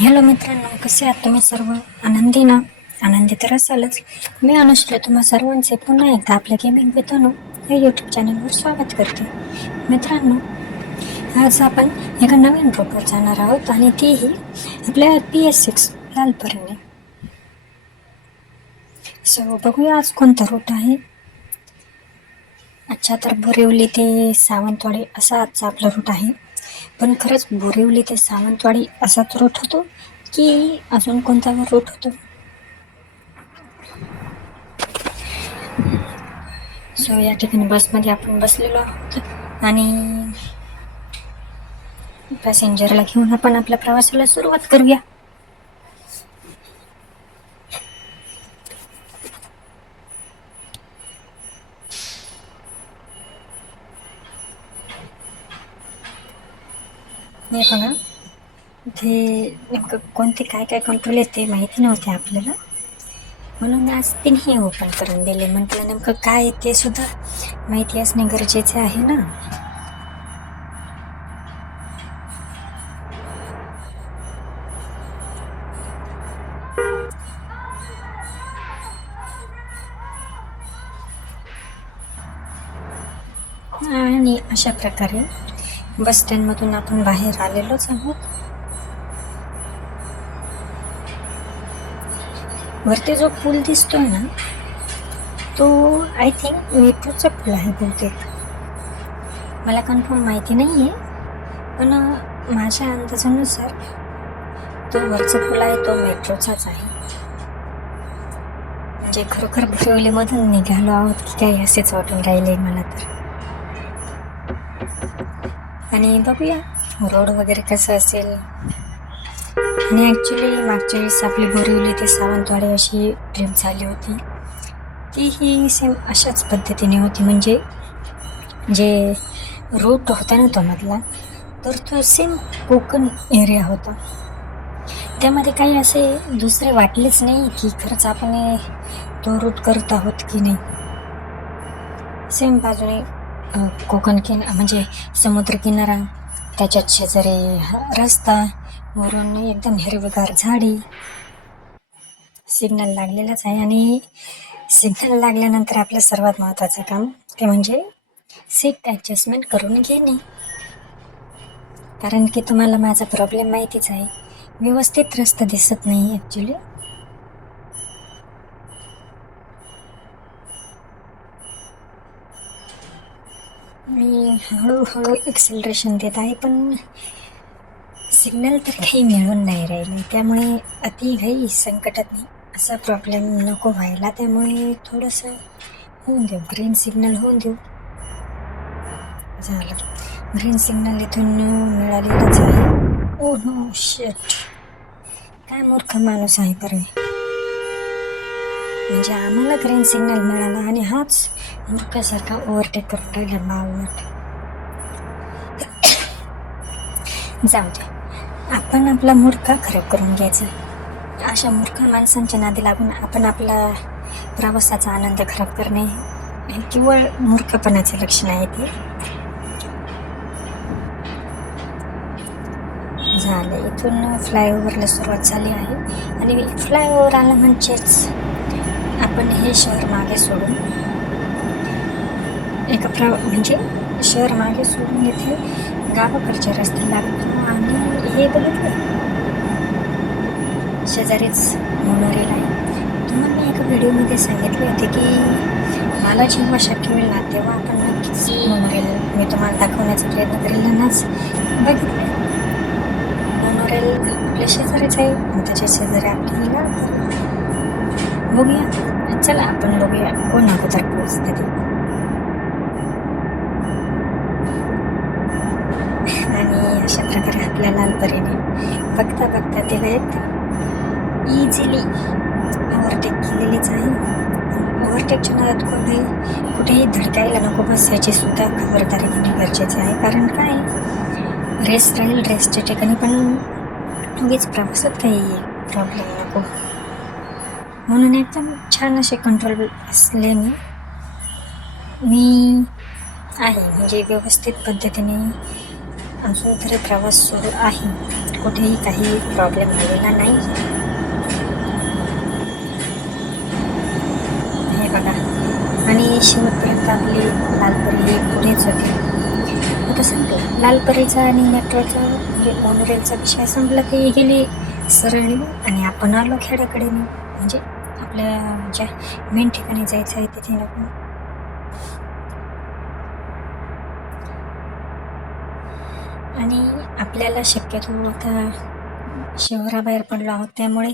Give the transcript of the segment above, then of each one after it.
Hello मित्रांनो, कसे आहात तुम्ही सर्व? आनंदी ना? आनंदी तर असालच. मी अनुश्री तुम्हा सर्वांचे पुन्हा एकदा आपल्या गेमिंग विथ अनु या यूट्यूब चॅनलवर स्वागत करते. मित्रांनो, आज आपण एका नवीन रूटवर जाणार आहोत आणि तीही आपल्या PS6 लालपरीने. सो बघूया आज कोणता रूट आहे. अच्छा, तर बोरिवली ते सावंतवाडी असा आजचा आपला रूट आहे. पण खरंच बोरिवली ते सावंतवाडी असाच रूट होतो की अजून कोणता रूट होतो? सो या ठिकाणी बसमध्ये आपण बसलेलो आहोत आणि पॅसेंजरला घेऊन आपण आपल्या प्रवासाला सुरुवात करूया. हे बघा, ते नेमकं कोणते काय कंट्रोल आहे ते माहिती नव्हते आपल्याला, म्हणून आज तिने ओपन करून दिले. म्हटलं नेमकं काय आहे ते सुद्धा माहिती असणे गरजेचे आहे ना. आणि अशा प्रकारे बस स्टँडमधून आपण बाहेर आलेलोच आहोत. वरती जो पूल दिसतोय ना, तो आय थिंक मेट्रोचा पूल आहे बहुतेक. मला कन्फर्म माहिती नाही आहे, पण माझ्या अंदाजानुसार तो वरचा पूल आहे तो मेट्रोचाच आहे. म्हणजे खरोखर बोरिवलीमधून निघालो आहोत की काही असेच वाटून राहिले मला तर. आणि बघूया रोड वगैरे कसं असेल. आणि ॲक्च्युली मागच्या वेळेस आपली बोरिवली ते सावंतवाडी अशी ट्रिप झाली होती, तीही सेम अशाच पद्धतीने होती. म्हणजे जे रूट होता ना तो मधला, तर तो सेम कोकण एरिया होता. त्यामध्ये काही असे दुसरे वाटलेच नाही की खरंच आपण तो रूट करत आहोत की नाही. सेम बाजूने कोकण म्हणजे समुद्रकिनारा, त्याच्यात शेजारी रस्ता, वरून एकदम हिरवीगार झाडी. सिग्नल लागलेलाच आहे आणि सिग्नल लागल्यानंतर आपलं सर्वात महत्त्वाचं काम ते म्हणजे सीट ॲडजस्टमेंट करून घेणे. कारण की तुम्हाला माझा प्रॉब्लेम माहितीच आहे, व्यवस्थित रस्ता दिसत नाही ॲक्च्युली. मी हळूहळू एक्सेलरेशन देत आहे, पण सिग्नल तर काही मिळून नाही राहिले. त्यामुळे अतिघाई संकटात नाही असा प्रॉब्लेम नको व्हायला. त्यामुळे थोडंसं होऊन देऊ, ग्रीन सिग्नल होऊन देऊ. झालं, ग्रीन सिग्नल इथून मिळालेलंच आहे. ओ नो शिट, काय मूर्ख माणूस आहे बरं. म्हणजे आम्हाला ग्रीन सिग्नल मिळाला आणि हाच मूर्खासारखा ओव्हरटेक करून राहिला मावळट. जाऊ दे, आपण आपला मूड का खराब करून घ्यायचा. अशा मूर्ख माणसांच्या नादी लागून आपण आपला प्रवासाचा आनंद खराब करणे हे केवळ मूर्खपणाचे लक्षण आहे ते. झाले, इथून फ्लायओव्हरला सुरुवात झाली आहे आणि फ्लायओव्हर आला म्हणजेच आपण हे शहर मागे सोडून म्हणजे शहर मागे सोडून इथे गावाकडच्या रस्ते लागतो. आणि हे बघितलं, शेजारीच मोनोरेल आहे. तुम्हाला मी एका व्हिडिओमध्ये सांगितले होते की मला जेव्हा शक्य होईल ना तेव्हा आपण नक्कीच मोनोरेल मी तुम्हाला दाखवण्याचा प्रयत्न करेल. नाच बघितलं, मोनोरेल आपल्या शेजारीच आहे आणि त्याच्या शेजारी आपली गाव. बघूया, चला आपण बघूया कोण अगोदर पोहोचते ते. आणि अशा प्रकारे आपल्या लालपरीने बघता बघता त्याला एकदम इझिली ओव्हरटेक केलेलीच आहे. ओव्हरटेकच्या नादात कुठेही धडकायला नको, बस याची सुद्धा खबरदारी घेणे गरजेचे आहे. कारण काय, रेस्ट राहील, रेस्टच्या ठिकाणी पण उगीच प्रवासात काही प्रॉब्लेम नको. म्हणून एकदम छान असे कंट्रोल असल्याने मी आहे, म्हणजे व्यवस्थित पद्धतीने अजून तरी प्रवास सुरू आहे. कुठेही काही प्रॉब्लेम आलेला नाही. हे बघा, आणि शेवटपर्यंत आपली लालपरी पुढेच होती. आता संपलं लालपरीचा आणि मेट्रोचा म्हणजे मोनोरेलचा विषय संपला की गेली सरळ निघून आणि आपण आलो खेड्याकडे म्हणजे आपल्या ज्या मेन ठिकाणी जायचं आहे तिथे नको. आणि आपल्याला शक्यतो आता शहराबाहेर पडलो आहोत, त्यामुळे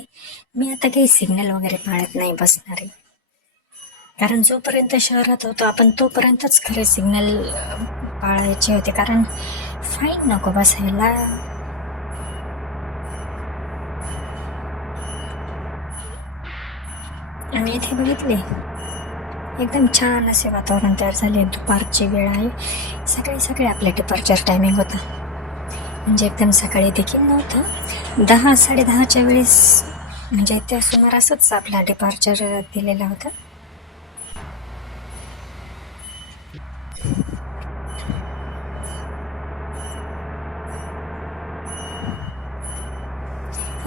मी आता काही सिग्नल वगैरे पाळत नाही बसणार आहे. कारण जोपर्यंत शहरात होतो आपण तोपर्यंतच खरे सिग्नल पाळायचे होते, कारण फाईन नको बसायला. आणि इथे बघितले एकदम छान असे वातावरण तयार झाले. दुपारची वेळ आहे, सकाळी आपले डिपार्चर टायमिंग होता, म्हणजे एकदम सकाळी देखील नव्हतं. 10-10:30च्या वेळेस म्हणजे त्या सुमारासच आपला डिपार्चर दिलेला होता.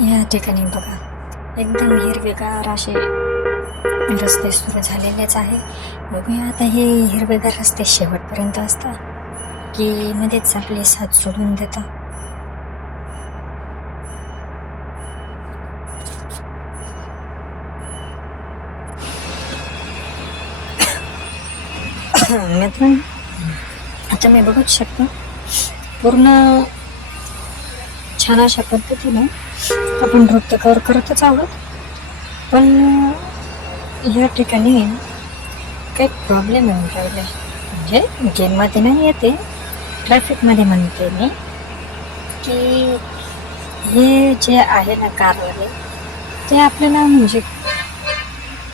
या ठिकाणी बघा एकदम हिरवेगार असे रस्ते सुरू झालेलेच आहे. बघूया आता हे हिरवेगार रस्ते शेवटपर्यंत असतात की मध्येच आपली साथ सोडून देतात. मित्रांनो, आता मी बघूच शकतो पूर्ण छान अशा पद्धतीने आपण नृत्य करतच आहोत, पण या ठिकाणी काही प्रॉब्लेम येऊन राहिले. म्हणजे गेममध्ये नाही येते, ट्रॅफिकमध्ये म्हणते मी, की हे जे आहे ना कारवाले, ते आपल्याला म्हणजे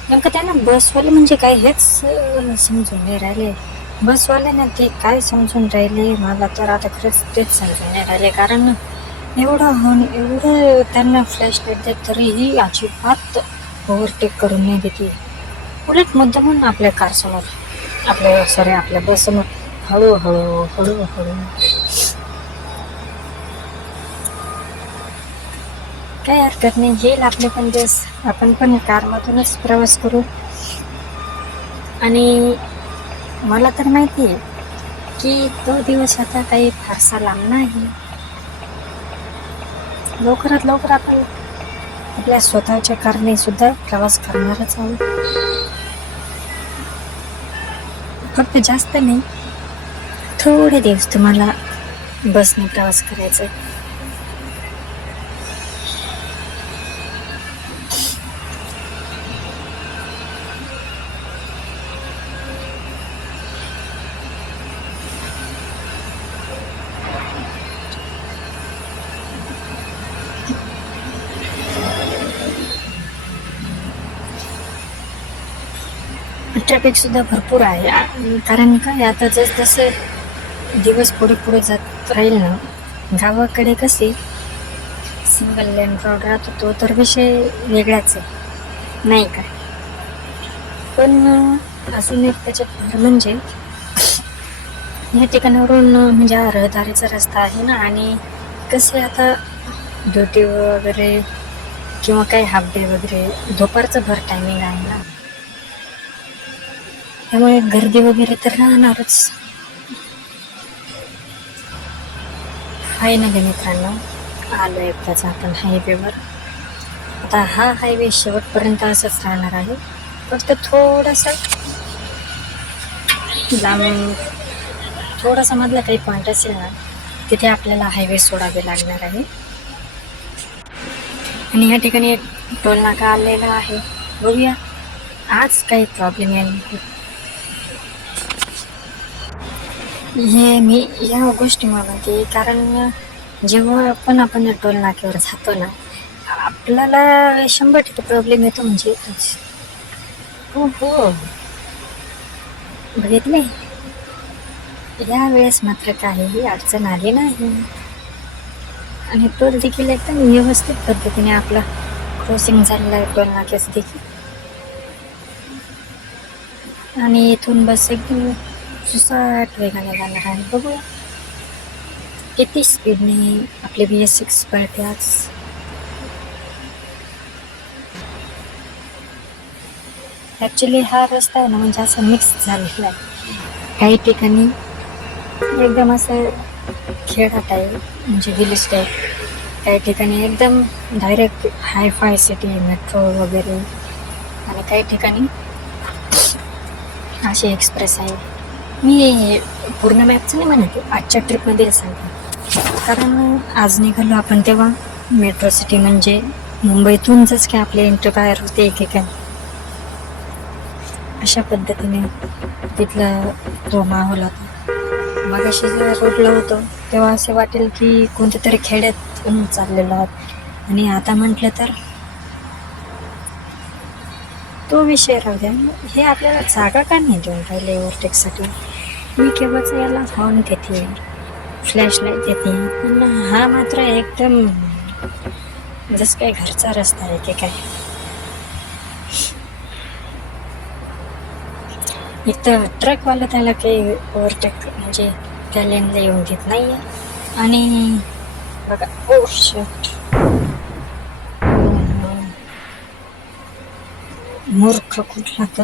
नेमकं त्यांना बसवाले म्हणजे काय हेच समजून नाही राहिले. बसवाल्यांना ते काय समजून राहिले मला तर आता खरंच तेच समजून नाही राहिले. कारण एवढं त्यांना फ्लॅश लाईट देत तरीही अजिबात ओव्हरटेक करून नाही देते. उलट मुद्दामून आपल्या कारसमोर आपल्या बससमोर हळूहळू काही हरकत नाही, येईल आपले पण दिवस, आपण पण कारमधूनच प्रवास करू. आणि मला तर माहिती आहे की तो दिवस आता काही फारसा लांब नाही. लवकरात लवकर आपण आपल्या स्वतःच्या कारने सुद्धा प्रवास करणारच आहोत. फक्त जास्त नाही, थोडे दिवस तुम्हाला बसने प्रवास करायचा आहे. ट्रॅफिक सुद्धा भरपूर आहे, कारण काय आता जसं दिवस पुढे जात राहील ना, गावाकडे कसे सिंगल लेन रोड राहतो तो तर विषय वेगळाच आहे नाही का. पण अजून एक त्याच्यात भर म्हणजे या ठिकाणावरून म्हणजे हा रहदारीचा रस्ता आहे ना, आणि कसे आता ड्युटी वगैरे किंवा काही हाफ डे वगैरे दुपारचं भर टायमिंग आहे ना, त्यामुळे गर्दी वगैरे तर राहणारच. फायनली मित्रांनो आलो एकदाच आपण हायवेवर. आता हा हायवे शेवटपर्यंत असंच राहणार आहे, फक्त थोडासा लांब थोडासा मधला काही पॉईंट असेल ना तिथे आपल्याला हायवे सोडावे लागणार आहे. आणि या ठिकाणी एक टोल नाका आलेला आहे, बघूया आज काही प्रॉब्लेम येईल. हे मी या गोष्टी म्हणते कारण जेव्हा आपण टोल नाक्यावर जातो ना, आपल्याला 100% प्रॉब्लेम येतो म्हणजे हो बघितले. या वेळेस मात्र काहीही अडचण आली नाही आणि टोल देखील एकदम व्यवस्थित पद्धतीने आपला क्रॉसिंग झालेला आहे टोल नाक्याच देखील. आणि इथून बस एकदम सुसाट वेगाने जाणार आहे. बघूया किती स्पीडने आपले BS6 पळते आज. ॲक्च्युली हा रस्ता आहे ना, म्हणजे असं मिक्स झालेला आहे. काही ठिकाणी एकदम असं खेळात आहे, म्हणजे विलेज टाईप. काही ठिकाणी एकदम direct high five city, metro वगैरे. आणि काही ठिकाणी अशी एक्सप्रेस आहे. मी पूर्ण मॅपचं नाही म्हणते, आजच्या ट्रिपमध्ये सांगते. कारण आज निघालो आपण तेव्हा मेट्रो सिटी म्हणजे मुंबईतूनच काय आपले एंट्री बाहेर होते एकेकाने. अशा पद्धतीने तिथला तो माहोल होता. मग अशी जेव्हा रोडला होतो तेव्हा असे वाटेल की कोणत्या तरी खेड्यात चाललेलो आहोत. आणि आता म्हटलं तर तो विषय राहू द्या, हे आपल्याला जागा का नाही देऊन राहिले ओव्हरटेकसाठी. मी केव्हाच याला हॉर्न देते, फ्लॅश लाईट देते, पण हा मात्र एकदम जसं काही घरचा रस्ता आहे की काय. एक तर ट्रकवाला त्याला काही ओव्हरटेक म्हणजे त्या लेनला येऊन देत नाही आहे. आणि बघा, ओ शिट, मूर्ख कुठला तर.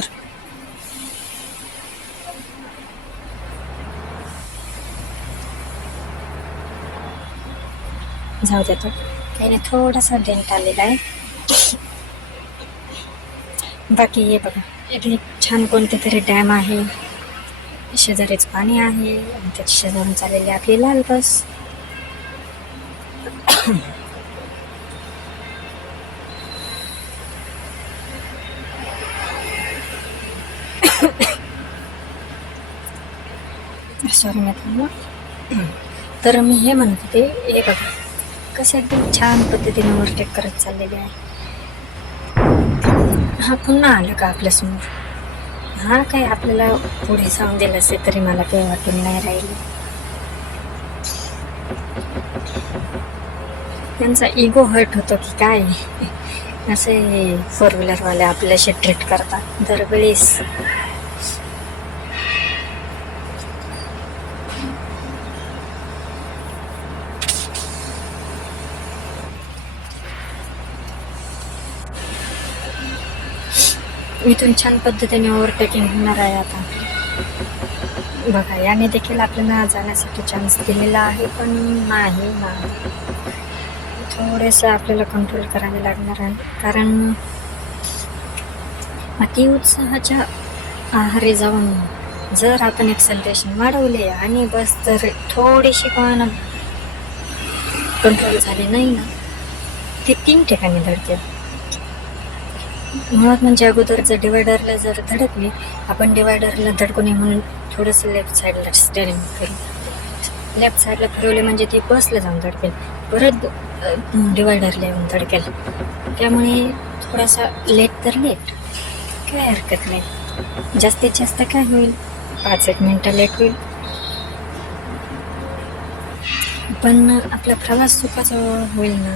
जाऊ देतो, काही नाही, थोडासा डेंट आलेला आहे. बाकी हे बघा, इथे छान कोणते तरी डॅम आहे, शेजारीच पाणी आहे आणि त्याच्या शेजारून चाललेली आपली लाल बस. सॉरी मित्रांनो. तर मी हे म्हणत होते, हे बघा कसं एकदम छान पद्धतीने ओव्हरटेक करत चाललेले आहे. हा पुन्हा आलं का आपल्यासमोर. हा काय आपल्याला पुढे जाऊन दिलं असेल तरी मला काही वाटून नाही राहिलं. त्यांचा इगो हर्ट होतो की काय असे फोर व्हीलरवाले आपल्याशी ट्रीट करतात दरवेळेस. इथून छान पद्धतीने ओव्हरटेकिंग होणार आहे आता. बघा, याने देखील आपल्याला जाण्यासाठी चान्स दिलेला आहे, पण नाही थोडेसे आपल्याला कंट्रोल करावे लागणार आहे. कारण अति उत्साहाच्या आहारी जाऊन जर आपण एक्सेलरेशन वाढवले आणि बस जर थोडीशी पण कंट्रोल झाली नाही ना, ती 3 ठिकाणी धडकेल. मुळात म्हणजे अगोदर जर डिवायडरला जर धडकली, आपण डिवायडरला धडकू नये म्हणून थोडंसं लेफ्ट साईडला स्टेअरिंग करू. लेफ्ट साईडला फिरवले म्हणजे ती बसला जाऊन धडकेल, परत डिवायडरला येऊन धडकेल. त्यामुळे थोडासा लेट तर लेट, काय हरकत नाही. जास्तीत जास्त काय होईल, 5-1 मिनटं लेट होईल, पण आपला प्रवास सुखाचा होईल ना,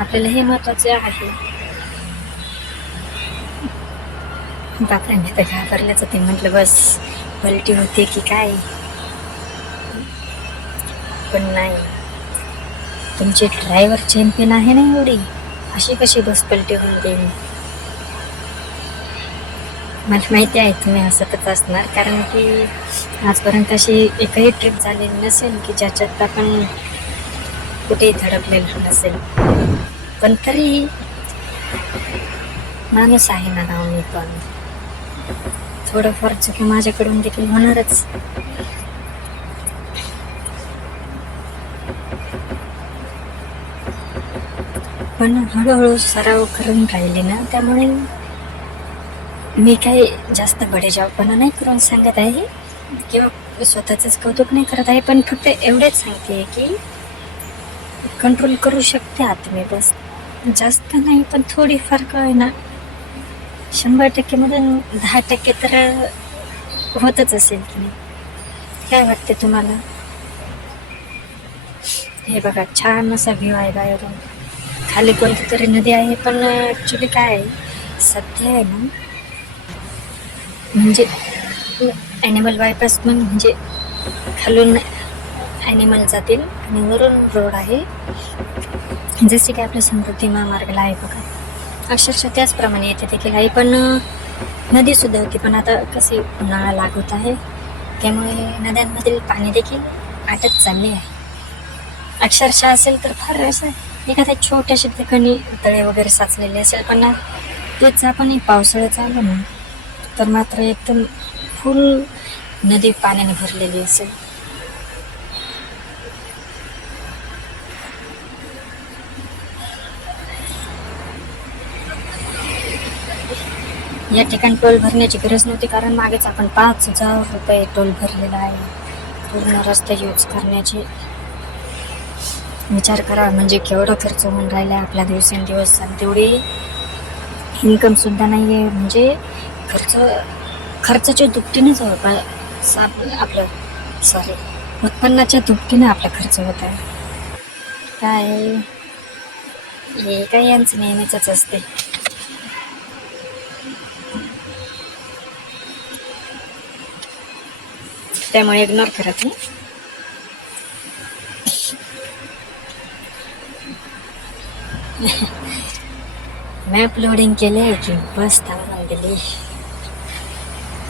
आपल्याला हे महत्त्वाचे आहे. बापरे, मी तर घाबरल्याचं ते म्हटलं बस पलटी होते की काय, पण नाही. तुमची ड्रायव्हर चॅम्पियन आहे ना एवढी, अशी कशी बस पलटी होऊन देईल. मला माहिती आहे तुम्ही हसतच असणार, कारण की आजपर्यंत अशी एकही ट्रिप झालेली नसेल की ज्याच्यात आपण कुठेही धडकलेलं नसेल. पण तरी माणूस आहे ना राव, मी पण थोडंफार चुकी माझ्याकडून देखील होणारच. पण हळूहळू सराव करून राहिले ना, त्यामुळे मी काही जास्त बडेजावपणा नाही करून सांगत आहे किंवा स्वतःचंच कौतुक नाही करत आहे, पण फक्त एवढेच सांगते की कंट्रोल करू शकते आत मी, बस जास्त नाही, पण थोडीफार काय ना, 100% मधून 10% तर होतच असेल की नाही. काय वाटते तुम्हाला. हे बघा, छान असा व्ह्यू आहे बाहेरून. खाली कोणती तरी नदी आहे, पण ॲक्च्युली काय आहे सध्या आहे ना, म्हणजे ॲनिमल बायपास म्हणजे खालून ॲनिमल जातील आणि वरून रोड आहे, जसे की आपल्या समृद्धी महामार्गाला आहे बघा, अक्षरशः त्याचप्रमाणे येथे देखील आहे. पण नदीसुद्धा होती, पण आता कसे उन्हाळा लागत आहे त्यामुळे नद्यांमधील पाणी देखील आटत चालले आहे. अक्षरशः असेल तर फार असं एखाद्या छोट्याशा ठिकाणी तळे वगैरे साचलेले असेल, पण तेच आपण पावसाळ्यात आलो ना तर मात्र एकदम फुल नदी पाण्याने भरलेली असेल. या ठिकाणी टोल भरण्याची गरज नव्हती, कारण मागेच आपण 5,000 रुपये टोल भरलेला आहे पूर्ण रस्ते यूज करण्याचे. विचार करा म्हणजे केवढा खर्च होऊन राहिला आहे आपल्या दिवसेंदिवस, आणि तेवढी इन्कम सुद्धा नाही आहे. म्हणजे खर्चाच्या दुपटीने जवळपास आपलं उत्पन्नाच्या दुपटीने आपला खर्च होत आहे. काय हे काय यांचं नेहमीच असते. त्यामुळे इग्नोर करत नाही. मॅप लोडिंग केले की बस थांबून गेली,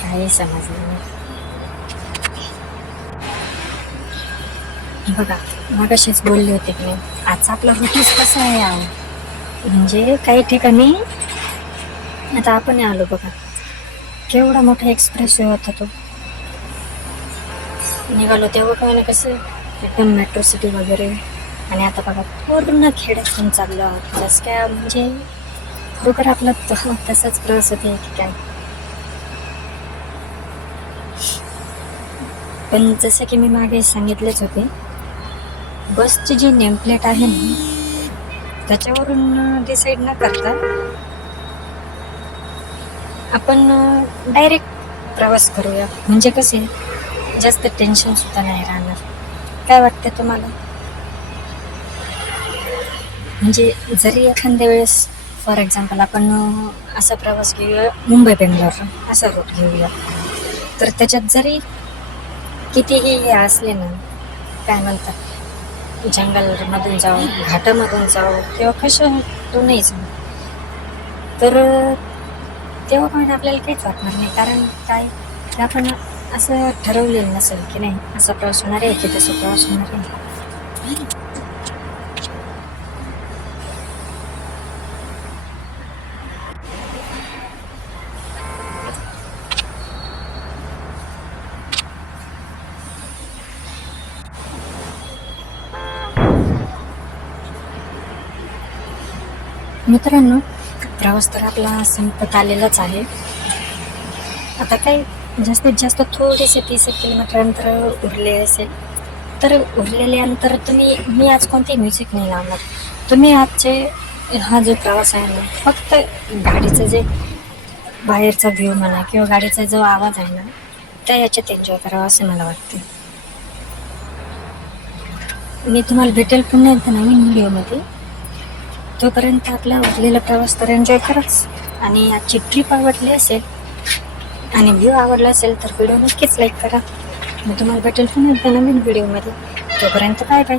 काही समजलं नाही. बघा मगाशीच बोलले होते की नाही, आजचा आपला रुटीस कसा आहे यावं, म्हणजे काही ठिकाणी आता आपण आलो बघा, केवढा मोठा एक्सप्रेस वे होता तो. निघालो तेव्हा काय ना कसं एकदम मेट्रो सिटी वगैरे, आणि आता बघा पूर्ण खेड्यातून चाललो आहोत. जसं काय म्हणजे खरोखर आपला तसाच प्रवास होते की काय. पण जसं की मी मागे सांगितलेच होते, बसची जी नेमप्लेट आहे ना त्याच्यावरून डिसाईड न करता आपण डायरेक्ट प्रवास करूया, म्हणजे कसे जास्त टेन्शन सुद्धा नाही राहणार. काय वाटतं तुम्हाला? म्हणजे जरी एखाद्या वेळेस फॉर एक्झाम्पल आपण असा प्रवास घेऊया, मुंबई बेंगलोर असा रूट घेऊया, तर त्याच्यात जरी कितीही हे असले ना, काय म्हणतात, जंगलमधून जाऊ, घाटामधून जाऊ किंवा कशातूनही जाऊ, तर तेव्हा पण आपल्याला काहीच वाटणार नाही. कारण काय आपण असं ठरवलेलं नसेल की नाही असा प्रवास होणार आहे की तसा प्रवास होणार आहे. मित्रांनो, प्रवास तर आपला संपत आलेलाच आहे. आता काय जास्तीत जास्त थोडेसे 30 किलोमीटर अंतर उरले असेल, तर उरलेले अंतर मी आज कोणते म्युझिक नाही लावणार. तुम्ही आजचे हा जो प्रवास आहे ना, फक्त गाडीचं जे बाहेरचा व्ह्यू म्हणा किंवा गाडीचा जो आवाज आहे ना, त्या याच्यात एन्जॉय करावा असं मला वाटते. मी तुम्हाला भेटेल पुन्हा एकदा नवीन व्हिडिओमध्ये. तोपर्यंत आपला उरलेला प्रवास तर एन्जॉय कराच, आणि आजची ट्रिप आवडली असेल आणि व्ह्यू आवडला असेल तर व्हिडिओ नक्कीच लाईक करा. मी तुम्हाला भेटेल पुन्हा एकदा नवीन व्हिडिओमध्ये. तोपर्यंत बाय बाय.